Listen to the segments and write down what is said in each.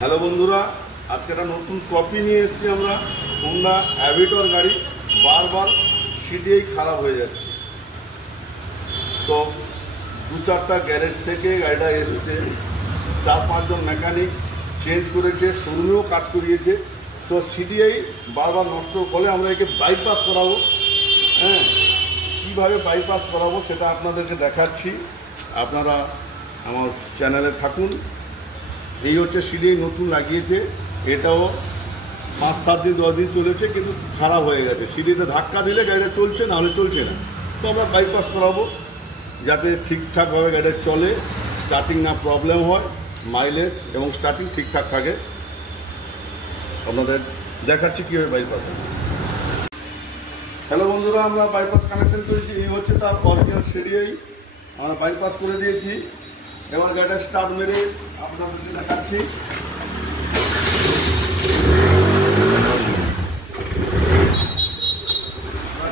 Hello বন্ধুরা, আজকে একটা নতুন কপি নিয়ে এসেছি আমরা। হোন্ডা অ্যাভিটর গাড়ি বারবার সিডিআই খারাপ হয়ে যাচ্ছে। তো দু চারটা গ্যারেজ থেকে গাড়িটা এসেছে, 4-5 জন মেকানিক চেঞ্জ করেছে, শোরুমেও কাজ করিয়েছে। তো সিডিআই বারবার নষ্ট করলে আমরা একে বাইপাস করাবো। হ্যাঁ, কীভাবে বাইপাস করাবো সেটা আপনাদেরকে দেখাচ্ছি। আপনারা আমার চ্যানেলে থাকুন। এই হচ্ছে সিডিআই নতুন লাগিয়েছে, এটাও 5-7 দিন 10 দিন চলেছে, কিন্তু খারাপ হয়ে গেছে। সিডিতে ধাক্কা দিলে গাড়িটা চলছে, নাহলে চলছে না। তো আমরা বাইপাস করাবো যাতে ঠিকঠাকভাবে গাড়িটা চলে, স্টার্টিং না প্রবলেম হয়, মাইলেজ এবং স্টার্টিং ঠিকঠাক থাকে। আপনাদের দেখাচ্ছি কীভাবে বাইপাস। হ্যালো বন্ধুরা, আমরা বাইপাস কানেকশন করেছি। এই হচ্ছে তার অরিজিনাল সিডিআই, আমরা বাইপাস করে দিয়েছি। এবার গাড়িটা স্টার্ট মেরে আপনাদেরকে দেখাচ্ছি।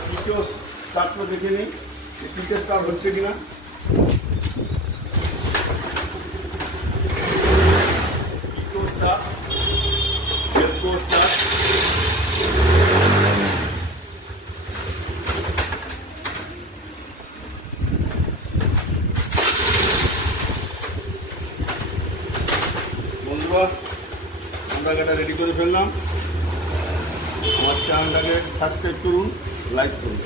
তৃতীয় স্টার্টটা দেখে নিই, তৃতীয় স্টার্ট হচ্ছে কিনা। তৃতীয় স্টার্ট, চতুর্থ স্টার্ট, বন্ধুরা আমরা গাড়িটা রেডি করে ফেললাম। আমার চ্যানেলটাকে সাবস্ক্রাইব করুন, লাইক করুন।